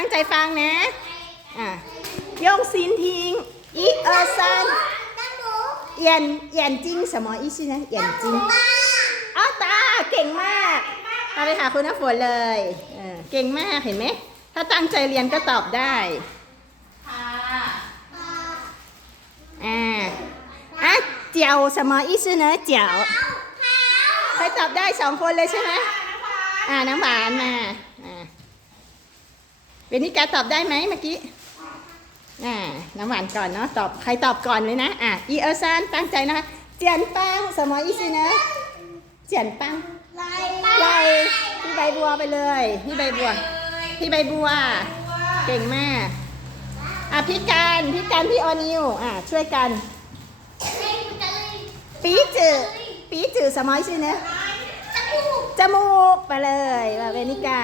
ตั้งใจฟังนะอะยงซินทิงอีเออซันเอียนเอียนจริงสมออีสินะเอียนจริงอ้าวตาเก่งมากมาไปหาคุณน้ำฝนเลยเออเก่งมากเห็นไหมถ้าตั้งใจเรียนก็ตอบได้ค่ะอ่าอะเจียวสมออีสินะเจียวใครตอบได้สองคนเลยใช่ไหมอ่าน้ำหวานมาอ่า เวนิกาตอบได้ไหมเมื่อกี้ อ่า น้ำหวานก่อนเนาะ ตอบ ใครตอบก่อนเลยนะ อะ อีเออร์ซันตั้งใจนะคะ เจียนปัง สมออีสินะเจียนปังไล่พี่ใบบัวไปเลย พี่ใบบัว พี่ใบบัว เก่งมาก อะพี่การพี่การพี่ออนิว อะ ช่วยกัน ปีจือปีจือสมออีสินะจมูก ไปเลยว่าเวนิกา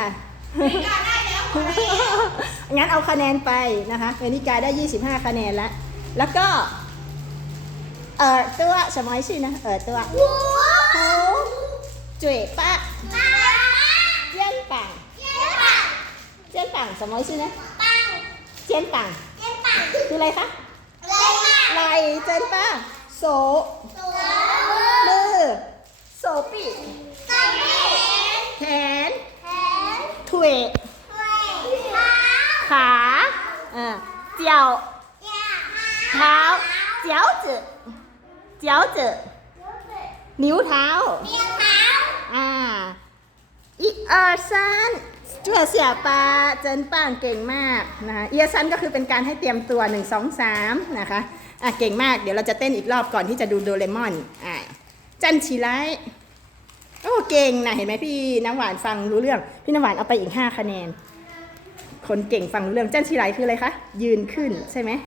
งั้นเอาคะแนนไปนะคะเวนิกาได้ 25 คะแนนแล้ว แล้วก็ เอ่อตัวสมัยชื่อนะ เอ่อตัวหูจุ๋ยปะเจี้ยนปังเจี้ยนปังสมัยชื่อนะเจี้ยนปังคืออะไรคะไหลเจี้ยนปังโสมือโสปีแขนถุย ขาเออเจียวเท้าเจียวจืเจียวจืนิ้วเท้าอ่าอีเออร์ซันช่วเสียปลาเจนป้างเก่งมากนะคะเออร์ซันก็คือเป็นการให้เตรียมตัว 1 2 3 นะคะอะเก่งมากเดี๋ยวเราจะเต้นอีกรอบก่อนที่จะดูโดเรมอนอ่าจันชีไลโอ้เก่งนะเห็นไหมพี่น้ำหวานฟังรู้เรื่อง พี่น้ำหวานเอาไปอีก 5 คะแนน คนเก่งฟังรู้เรื่องจันชีไลคืออะไรคะ ยืนขึ้นใช่ไหม